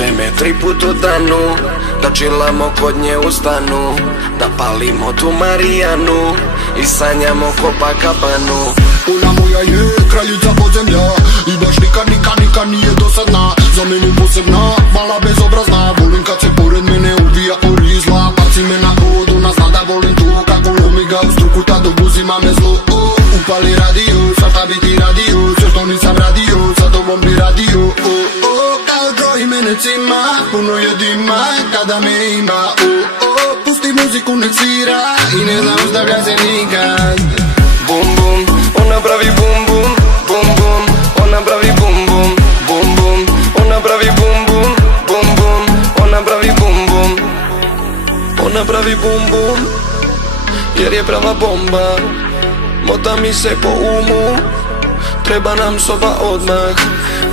Zove me 3 put u danu, da chillamo kod nje u stanu, da palimo tu Marijanu i sanjamo Copacabanu. Ona moja je kraljica podzemlja i baš nikad nije dosadna. Za mene posebna, mala bezobrazna. Volim kad se pored mene uvija korizla. Baci me na pod, ona zna da volim tu. Kako lomi ga u struku, tad obuzima me zlo. Upali radio, svašta bi ti radio. Sve što nisam radio, sa tobom bi radio. Kao Joy mene cima, puno je dima kada me ima. Pusti muziku nek svira i ne zaustavlja se nikad. Bum bum, ona pravi bum bum, bum bum, ona pravi bum bum, bum bum, ona pravi bum bum, bum bum, ona pravi bum bum, ona pravi bum bum, jer je prava bomba. Mota mi se po umu, treba nam soba odmah.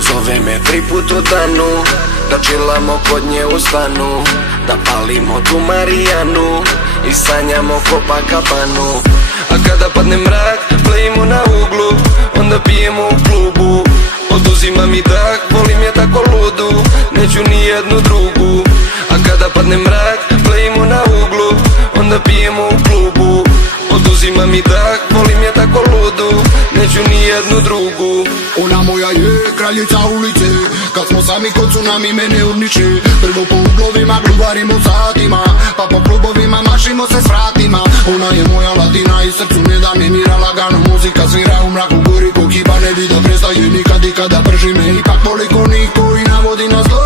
Zove me 3 put u danu, da chillamo kod nje u stanu, da palimo tu Marijanu i sanjamo Copacabanu. A kada padne mrak, plejimo na uglu, onda pijemo u klubu. Oduzima mi dah, volim je tako ludu, neću ni jednu drugu. A kada padne mrak, plejimo na uglu, onda pijemo u klubu. Oduzima mi dah, volim je tako ludu, neću ni jednu drugu. Ona moja je kraljica ulice, kad smo sami kod tsunami mene urniče. Prvo po uglovima gluvarimo satima, pa po klubovima mašimo se s vratima. Ona je moja latina i srcu ne da mi mira. Lagano muzika svira u mraku, gori ko kiba, ne bi da prestaje nikad. I kada prži me ipak voli ko niko i navodi na zlo.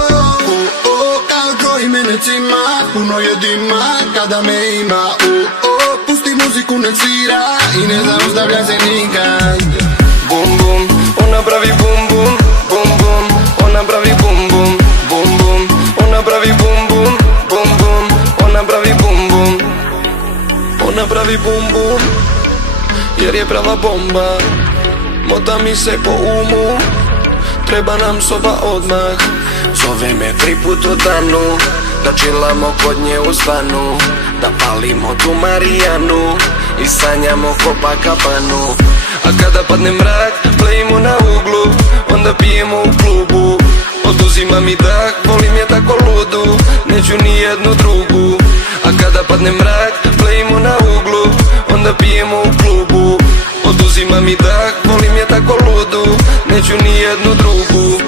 Kao Joy mene cima, puno je dima kada me ima. Pusti muziku nek svira i ne zaustavlja se nikad. Bum bum, ona pravi bum bum, bum bum, ona pravi bum bum, bum bum, ona pravi bum bum, bum bum, ona pravi bum bum, ona pravi bum bum, jer je prava bomba. Mota mi se po umu, treba nam soba odmah. Zove me 3 put u danu, da chillamo kod nje u stanu, da palimo tu Marijanu i sanjamo Copacabanu. A kada padne mrak, plejimo na uglu, onda pijemo u klubu. Oduzima mi dah, volim je tako ludu, neću ni jednu drugu. A kada padne mrak, plejimo na uglu, onda pijemo u klubu. Oduzima mi dah, volim je tako ludu, neću ni jednu drugu.